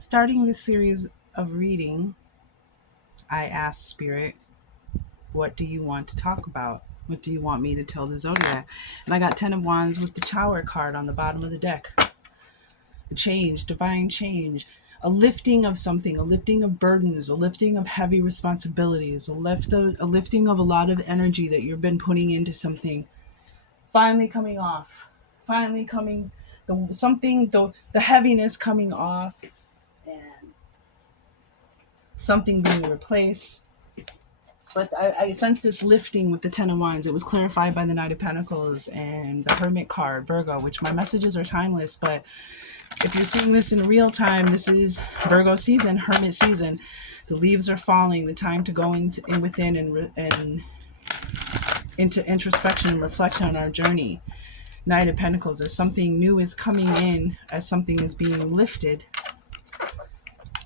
Starting this series of reading, I asked Spirit, what do you want to talk about? What do you want me to tell the Zodiac? And I got 10 of Wands with the Tower card on the bottom of the deck. A change, divine change, a lifting of something, a lifting of burdens, a lifting of heavy responsibilities, a lifting of a lot of energy that you've been putting into something, finally coming off, finally coming, the heaviness coming off, and something being replaced. But I sense this lifting with the Ten of Wands. It was clarified by the Knight of Pentacles and the Hermit card, Virgo, which my messages are timeless. But if you're seeing this in real time, this is Virgo season, Hermit season. The leaves are falling. The time to go within and into introspection and reflection on our journey. Knight of Pentacles, as something new is coming in, as something is being lifted,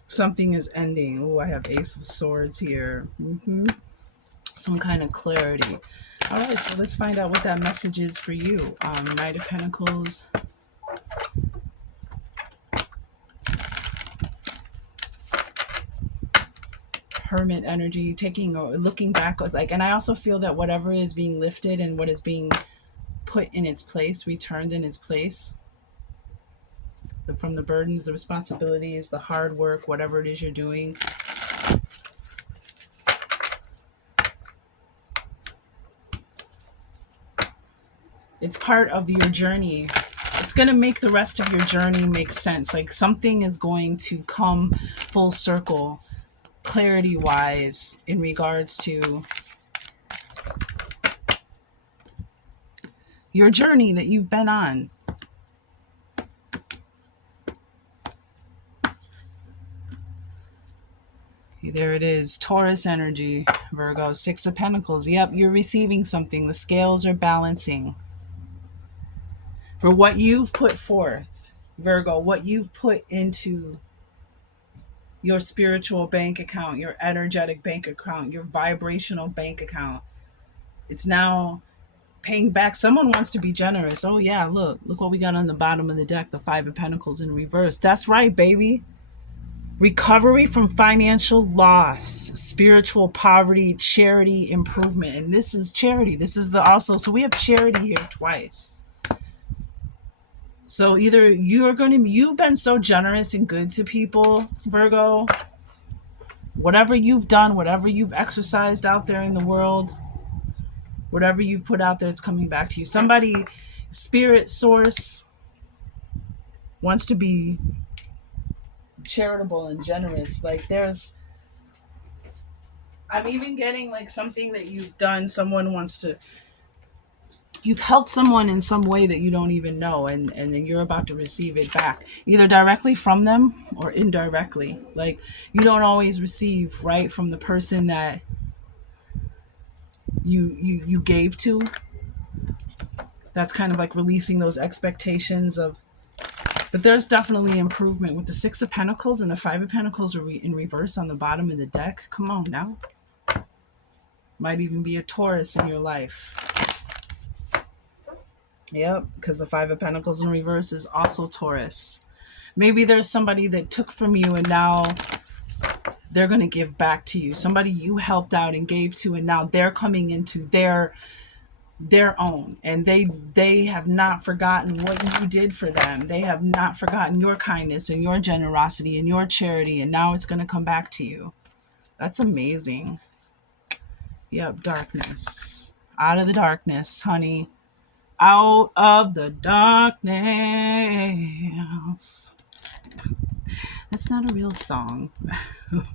something is ending. Oh, I have Ace of Swords here. Some kind of clarity. All right, so let's find out what that message is for you. Knight of Pentacles. Hermit energy, taking or looking back, and I also feel that whatever is being lifted and what is being put in its place, returned in its place, from the burdens, the responsibilities, the hard work, whatever it is you're doing. It's part of your journey. It's going to make the rest of your journey make sense. Like something is going to come full circle, clarity wise, in regards to your journey that you've been on. There it is. Taurus energy, Virgo, Six of Pentacles. Yep, you're receiving something. The scales are balancing. For what you've put forth, Virgo, what you've put into your spiritual bank account, your energetic bank account, your vibrational bank account, it's now paying back. Someone wants to be generous. Oh yeah, look what we got on the bottom of the deck, the Five of Pentacles in reverse. That's right, baby. Recovery from financial loss, spiritual poverty, charity improvement. And this is charity. This is so we have charity here twice. So either you've been so generous and good to people, Virgo, whatever you've done, whatever you've exercised out there in the world, whatever you've put out there, it's coming back to you. Somebody, spirit source, wants to be charitable and generous. Like I'm even getting like something that you've done. You've helped someone in some way that you don't even know, and then you're about to receive it back, either directly from them or indirectly. Like you don't always receive right from the person that you gave to. That's kind of like releasing those expectations of, but there's definitely improvement with the Six of Pentacles, and the Five of Pentacles are in reverse on the bottom of the deck. Come on now. Might even be a Taurus in your life. Yep, because the Five of Pentacles in reverse is also Taurus. Maybe there's somebody that took from you and now they're going to give back to you. Somebody you helped out and gave to, and now they're coming into their own, and they have not forgotten what you did for them. They have not forgotten your kindness and your generosity and your charity, and now it's going to come back to you. That's amazing. Yep, darkness. Out of the darkness, honey. Out of the darkness. That's not a real song,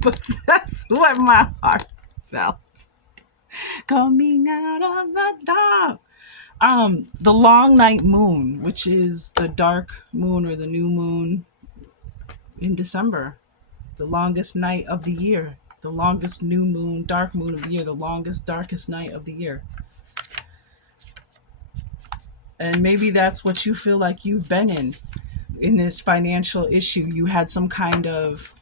but that's what my heart felt. Coming out of the dark. The long night moon, which is the dark moon or the new moon in December, the longest night of the year, the longest new moon, dark moon of the year, the longest, darkest night of the year. And maybe that's what you feel like you've been in this financial issue. You had some kind of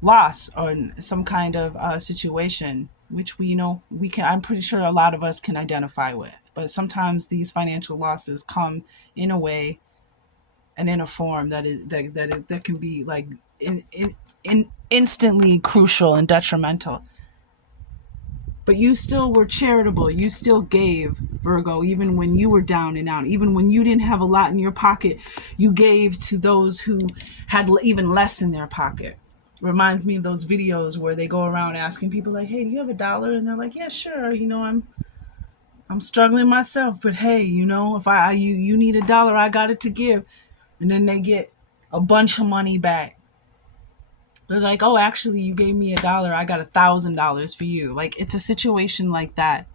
loss or some kind of situation, which I'm pretty sure a lot of us can identify with. But sometimes these financial losses come in a way and in a form that can be like instantly crucial and detrimental. But you still were charitable. You still gave, Virgo, even when you were down and out. Even when you didn't have a lot in your pocket, you gave to those who had even less in their pocket. Reminds me of those videos where they go around asking people like, "Hey, do you have $1?" And they're like, "Yeah, sure. I'm struggling myself, but hey, if you need $1, I got it to give." And then they get a bunch of money back. They're like, "Oh, actually, you gave me $1. I got $1,000 for you." Like, it's a situation like that.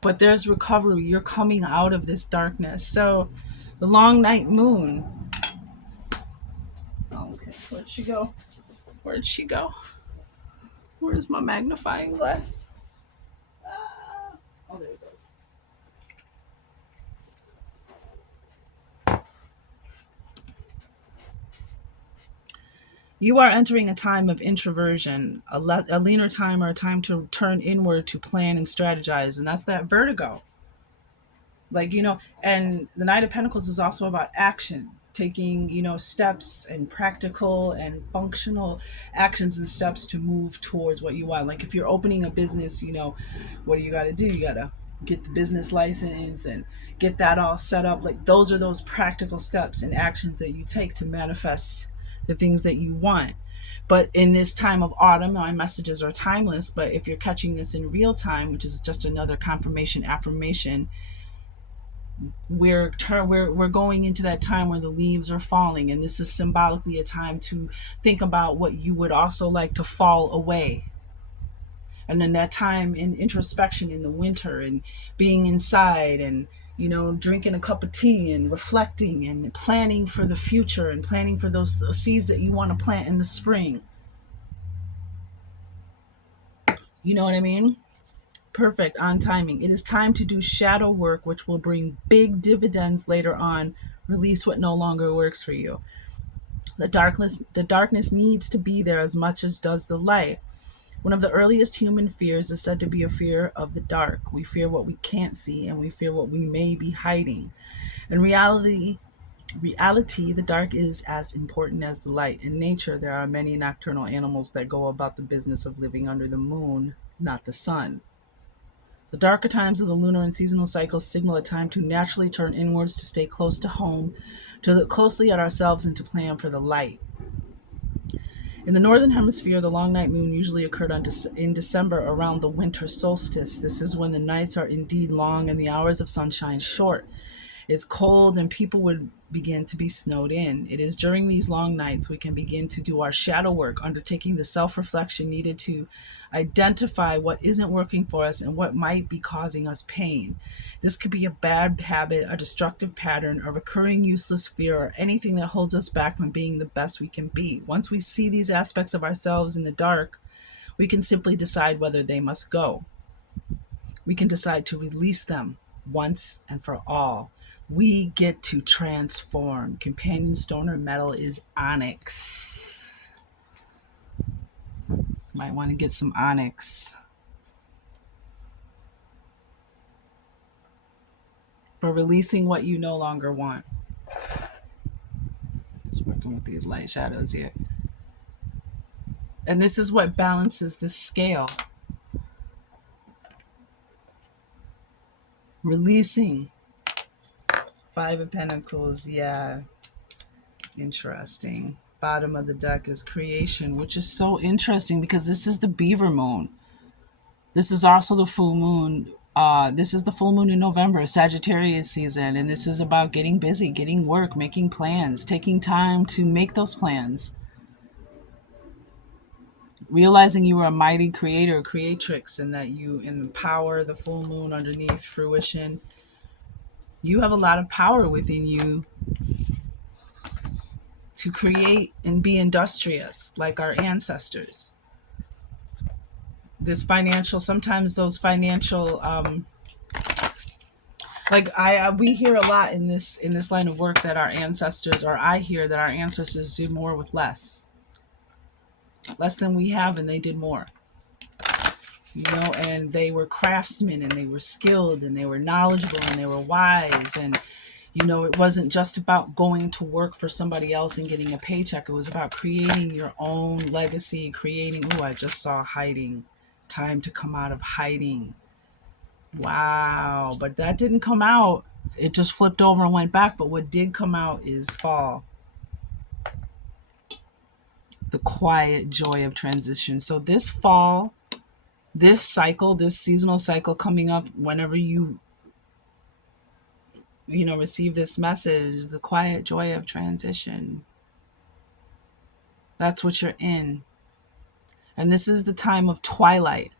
But there's recovery. You're coming out of this darkness. So, the long night moon. Oh, okay, where'd she go? Where'd she go? Where's my magnifying glass? Oh, there it goes. You are entering a time of introversion, a leaner time, or a time to turn inward to plan and strategize. And that's that vertigo. Like, and the Knight of Pentacles is also about action, taking, steps and practical and functional actions and steps to move towards what you want. Like, if you're opening a business, what do you got to do? You got to get the business license and get that all set up. Like, those are those practical steps and actions that you take to manifest the things that you want. But in this time of autumn, my messages are timeless. But if you're catching this in real time, which is just another confirmation affirmation, we're going into that time where the leaves are falling, and this is symbolically a time to think about what you would also like to fall away. And then that time in introspection in the winter and being inside and drinking a cup of tea and reflecting and planning for the future and planning for those seeds that you want to plant in the spring. You know what I mean? Perfect, on timing. It is time to do shadow work, which will bring big dividends later on. Release what no longer works for you. The darkness needs to be there as much as does the light. One of the earliest human fears is said to be a fear of the dark. We fear what we can't see, and we fear what we may be hiding. In reality, the dark is as important as the light. In nature, there are many nocturnal animals that go about the business of living under the moon, not the sun. The darker times of the lunar and seasonal cycles signal a time to naturally turn inwards, to stay close to home, to look closely at ourselves, and to plan for the light. In the northern hemisphere, the long night moon usually occurred in December around the winter solstice. This is when the nights are indeed long and the hours of sunshine short. It's cold and people would begin to be snowed in. It is during these long nights we can begin to do our shadow work, undertaking the self-reflection needed to identify what isn't working for us and what might be causing us pain. This could be a bad habit, a destructive pattern, a recurring useless fear, or anything that holds us back from being the best we can be. Once we see these aspects of ourselves in the dark, we can simply decide whether they must go. We can decide to release them once and for all. We get to transform. Companion stone or metal is onyx. Might want to get some onyx for releasing what you no longer want. Just working with these light shadows here. And this is what balances this scale. Releasing. Five of Pentacles, yeah. Interesting. Bottom of the deck is creation, which is so interesting because this is the beaver moon. This is also the full moon. This is the full moon in November, Sagittarius season, and this is about getting busy, getting work, making plans, taking time to make those plans. Realizing you are a mighty creator, creatrix, and that you empower the full moon underneath fruition. You have a lot of power within you to create and be industrious like our ancestors. This financial, sometimes those financial, we hear a lot in this line of work that our ancestors, or I hear that our ancestors did more with less than we have, and they did more. And they were craftsmen, and they were skilled, and they were knowledgeable, and they were wise, and You know, it wasn't just about going to work for somebody else and getting a paycheck. It was about creating your own legacy, creating, oh, I just saw hiding. Time to come out of hiding. Wow. But that didn't come out. It just flipped over and went back. But what did come out is fall. The quiet joy of transition. So this fall, this cycle, this seasonal cycle coming up, whenever you know, receive this message, the quiet joy of transition. That's what you're in. And this is the time of twilight,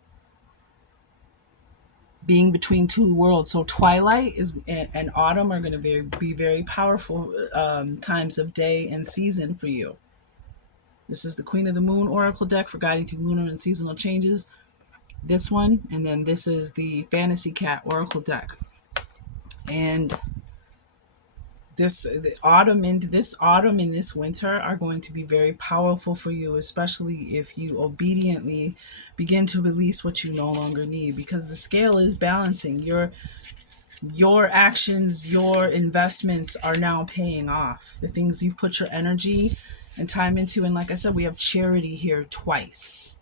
being between two worlds. So twilight is and autumn are going to be very powerful times of day and season for you. This is the Queen of the Moon Oracle deck for guiding through lunar and seasonal changes. This one, and then this is the Fantasy Cat Oracle deck. And this autumn and this winter are going to be very powerful for you, especially if you obediently begin to release what you no longer need, because the scale is balancing. Your actions, your investments are now paying off. The things you've put your energy and time into, and like I said, we have charity here twice.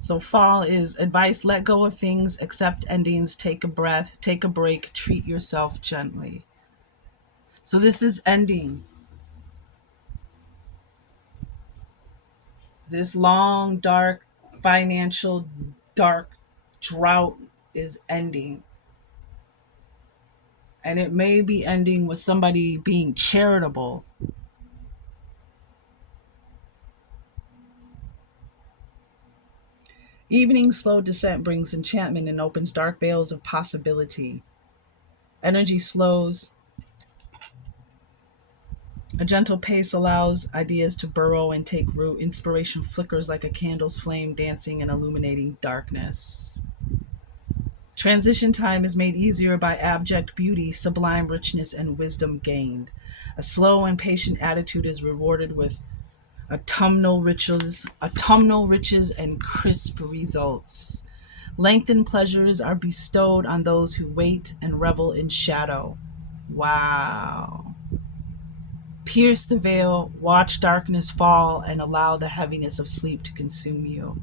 So fall is advice: let go of things, accept endings, take a breath, take a break, treat yourself gently. So this is ending. This long, dark, financial, dark drought is ending. And it may be ending with somebody being charitable. Evening's slow descent brings enchantment and opens dark veils of possibility. Energy slows. A gentle pace allows ideas to burrow and take root. Inspiration flickers like a candle's flame, dancing and illuminating darkness. Transition time is made easier by abject beauty, sublime richness, and wisdom gained. A slow and patient attitude is rewarded with autumnal riches and crisp results. Lengthened pleasures are bestowed on those who wait and revel in shadow. Wow. Pierce the veil, watch darkness fall, and allow the heaviness of sleep to consume you.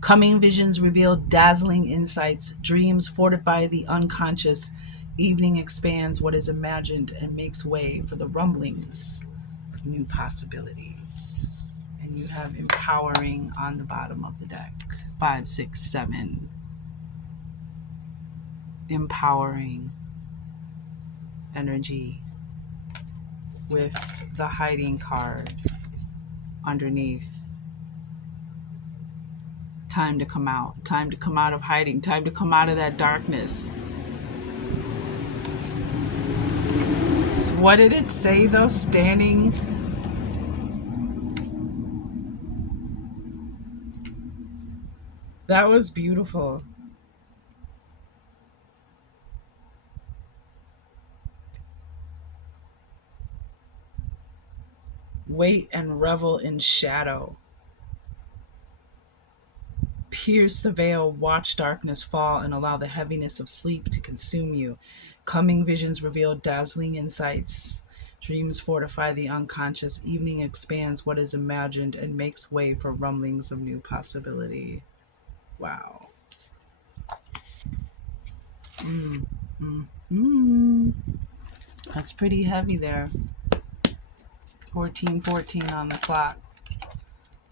Coming visions reveal dazzling insights. Dreams fortify the unconscious. Evening expands what is imagined and makes way for the rumblings of new possibilities. And you have empowering on the bottom of the deck. 5, 6, 7. Empowering energy with the hiding card underneath. Time to come out. Time to come out of hiding. Time to come out of that darkness. So what did it say though? Standing. That was beautiful. Wait and revel in shadow. Pierce the veil, watch darkness fall, and allow the heaviness of sleep to consume you. Coming visions reveal dazzling insights. Dreams fortify the unconscious. Evening expands what is imagined and makes way for rumblings of new possibility. Wow. That's pretty heavy there. 14:14 on the clock.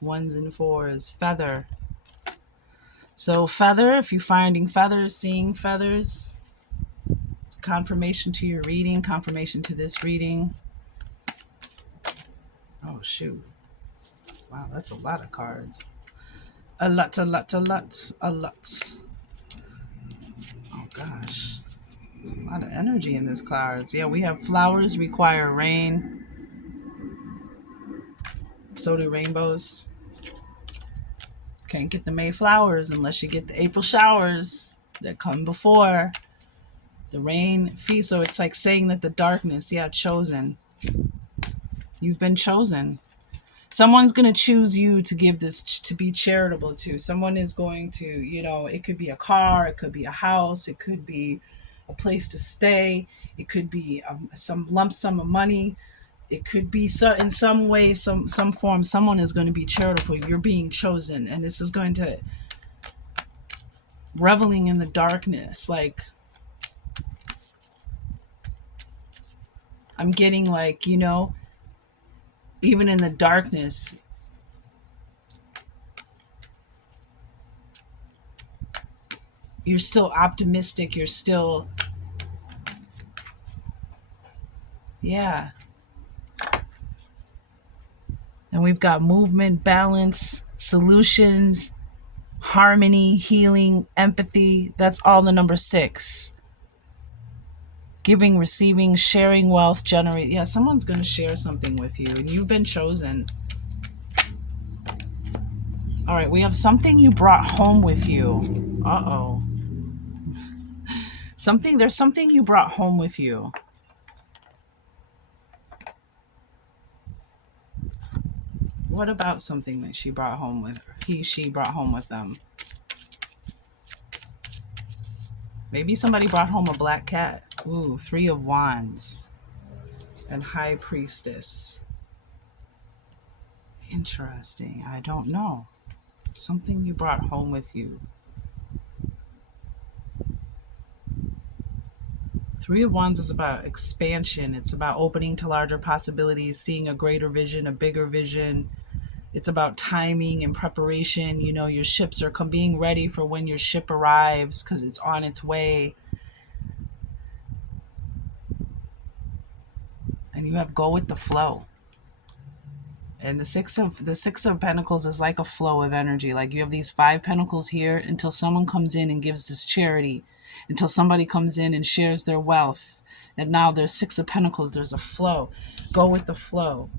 1s and 4s. Feather. So feather, if you're finding feathers, seeing feathers, it's confirmation to your reading, confirmation to this reading. Oh, shoot. Wow, that's a lot of cards. A lot. Oh, gosh. There's a lot of energy in this cards. Yeah, we have flowers require rain. So do rainbows. Can't get the May flowers unless you get the April showers that come before the rain feast. So it's like saying that the darkness, chosen. You've been chosen. Someone's going to choose you to give this, to be charitable to. Someone is going to, it could be a car, it could be a house, it could be a place to stay, it could be some lump sum of money, it could be so in some way, some form, someone is going to be charitable. You're being chosen, and this is going to reveling in the darkness. Like, I'm getting like, even in the darkness, you're still optimistic. You're still, yeah. And we've got movement, balance, solutions, harmony, healing, empathy. That's all the number 6. Giving, receiving, sharing wealth, generate. Yeah, someone's going to share something with you, and you've been chosen. All right, we have something you brought home with you. Uh-oh. There's something you brought home with you. What about something that she brought home with her? She brought home with them? Maybe somebody brought home a black cat. Ooh, 3 of Wands and High Priestess. Interesting. I don't know. Something you brought home with you. 3 of Wands is about expansion. It's about opening to larger possibilities, seeing a greater vision, a bigger vision. It's about timing and preparation. Your ships are being ready for when your ship arrives, because it's on its way. And you have go with the flow. And the six of Pentacles is like a flow of energy. Like, you have these 5 pentacles here until someone comes in and gives this charity, until somebody comes in and shares their wealth. And now there's 6 of Pentacles. There's a flow. Go with the flow.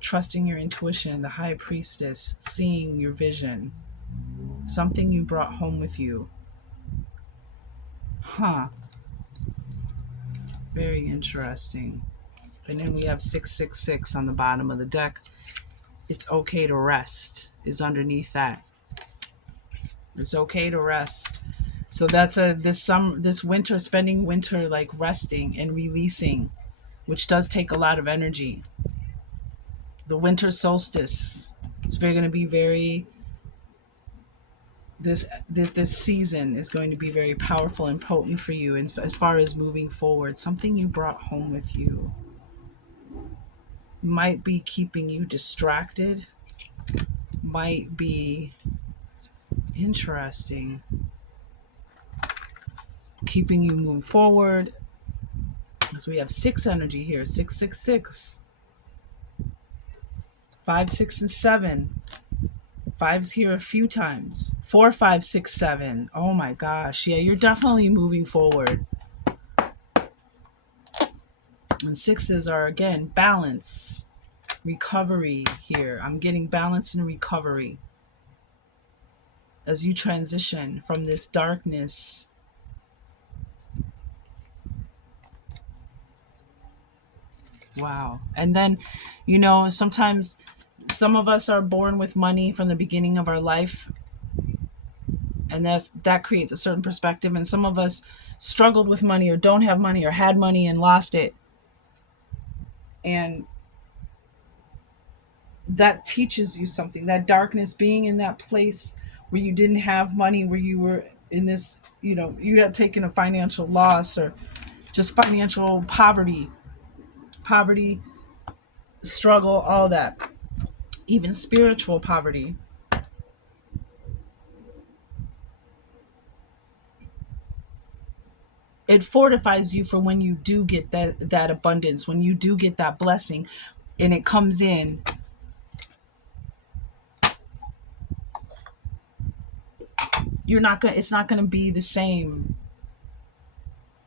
Trusting your intuition, the High Priestess, seeing your vision. Something you brought home with you. Huh. Very interesting. And then we have 666 on the bottom of the deck. It's okay to rest is underneath that. It's okay to rest. So that's this winter, spending winter like resting and releasing, which does take a lot of energy. The winter solstice is going to be very, this season is going to be very powerful and potent for you as far as moving forward. Something you brought home with you might be keeping you distracted, might be interesting, keeping you moving forward. Because we have 6 energy here, 666, 5, 6, and 7. 5's here a few times. 4, 5, 6, 7. Oh my gosh. Yeah, you're definitely moving forward. And 6's are, again, balance, recovery here. I'm getting balance and recovery as you transition from this darkness. Wow. And then, sometimes some of us are born with money from the beginning of our life, and that creates a certain perspective. And some of us struggled with money, or don't have money, or had money and lost it. And that teaches you something. That darkness, being in that place where you didn't have money, where you were in this, you had taken a financial loss, or just financial poverty, struggle, all that, even spiritual poverty. It fortifies you for when you do get that abundance, when you do get that blessing, and it comes in. It's not gonna be the same.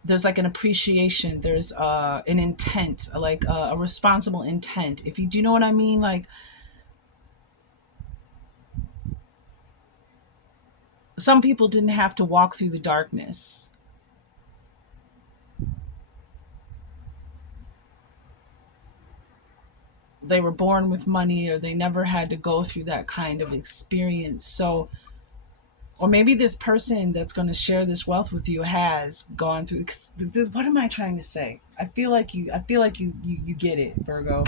There's like an appreciation. There's an intent, like a responsible intent. Do you know what I mean? Like, some people didn't have to walk through the darkness. they were born with money, or they never had to go through that kind of experience. So, or maybe this person that's going to share this wealth with you has gone through. What am I trying to say? I feel like you get it, Virgo.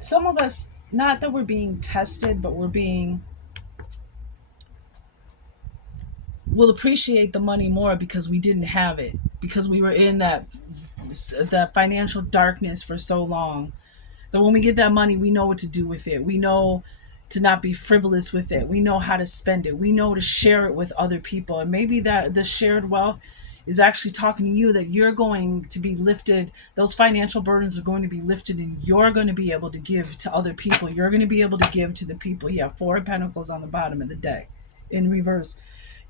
Some of us, not that we're being tested, but we'll appreciate the money more because we didn't have it, because we were in that financial darkness for so long, that when we get that money, we know what to do with it. We know to not be frivolous with it. We know how to spend it. We know to share it with other people. And maybe that the shared wealth is actually talking to you, that you're going to be lifted. Those financial burdens are going to be lifted, and you're going to be able to give to other people. You're going to be able to give to the people. Yeah, 4 of Pentacles on the bottom of the deck in reverse.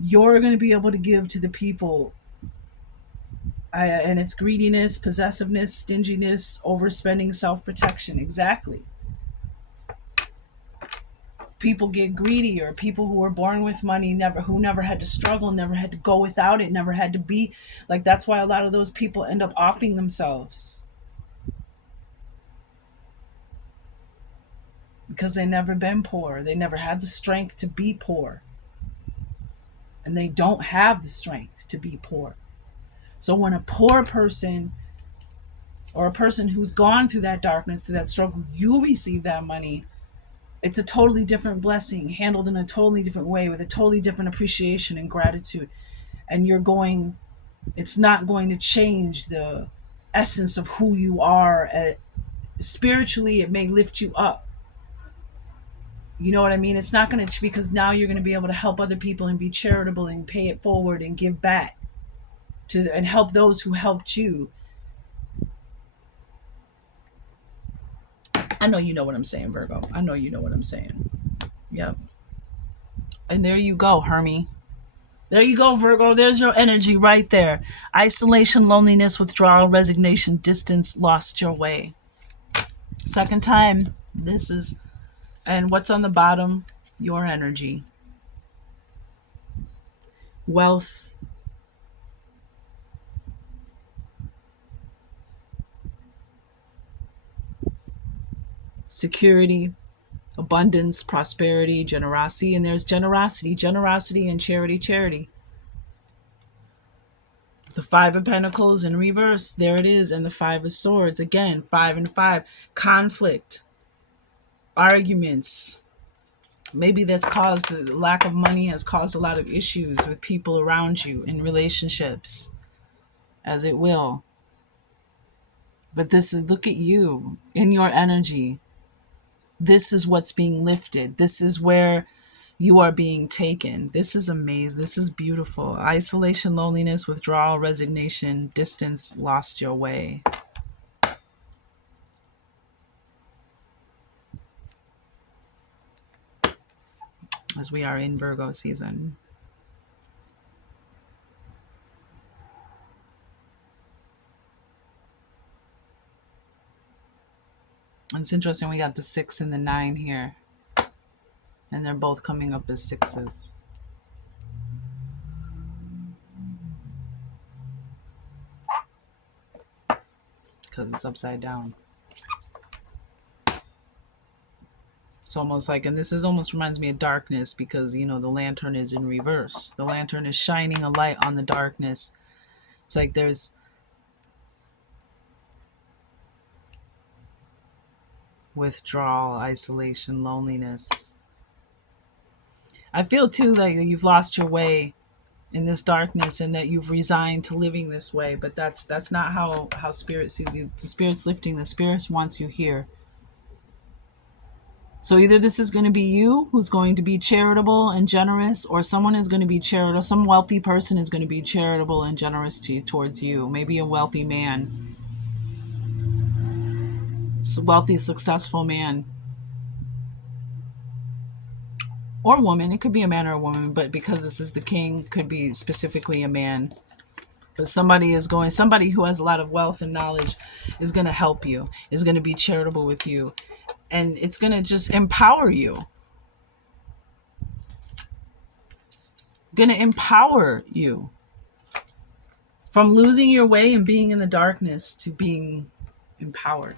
You're going to be able to give to the people. And it's greediness, possessiveness, stinginess, overspending, self-protection. Exactly. People get greedy, or people who were born with money, who never had to struggle, never had to go without it, never had to be like. That's why a lot of those people end up offing themselves, because they never been poor. They never had the strength to be poor, and they don't have the strength to be poor. So when a poor person, or a person who's gone through that darkness, through that struggle, you receive that money, it's a totally different blessing, handled in a totally different way, with a totally different appreciation and gratitude. And it's not going to change the essence of who you are. Spiritually, it may lift you up. You know what I mean? It's not going to, because now you're going to be able to help other people and be charitable and pay it forward and give back and help those who helped you. I know you know what I'm saying, Virgo. I know you know what I'm saying. Yep. And there you go, Hermie. There you go, Virgo. There's your energy right there. Isolation, loneliness, withdrawal, resignation, distance, lost your way. Second time. And what's on the bottom? Your energy. Wealth. Security. Abundance, prosperity, generosity. And there's generosity and charity. The 5 of Pentacles in reverse, there it is. And the 5 of Swords, again, 5 and 5. Conflict, arguments. Maybe that's caused, the lack of money has caused a lot of issues with people around you in relationships, as it will. But this is, look at you in your energy. This is what's being lifted. This is where you are being taken. This is amazing. This is beautiful. Isolation, loneliness, withdrawal, resignation, distance, lost your way. As we are in Virgo season. It's interesting, we got the 6 and the 9 here. And they're both coming up as 6s. Because it's upside down. It's almost like, and this is almost reminds me of darkness, because, you know, the lantern is in reverse. The lantern is shining a light on the darkness. It's like there's withdrawal, isolation, loneliness. I feel too like you've lost your way in this darkness, and that you've resigned to living this way. But that's not how Spirit sees you. The Spirit's lifting. The Spirit wants you here. So either this is going to be you who's going to be charitable and generous, or someone is going to be charitable. Some wealthy person is going to be charitable and generous towards you. Maybe a wealthy man. Wealthy, successful man. Or woman. It could be a man or a woman, but because this is the king, could be specifically a man. But somebody who has a lot of wealth and knowledge is going to help you, is going to be charitable with you, and it's going to just empower you. Going to empower you. From losing your way and being in the darkness to being empowered.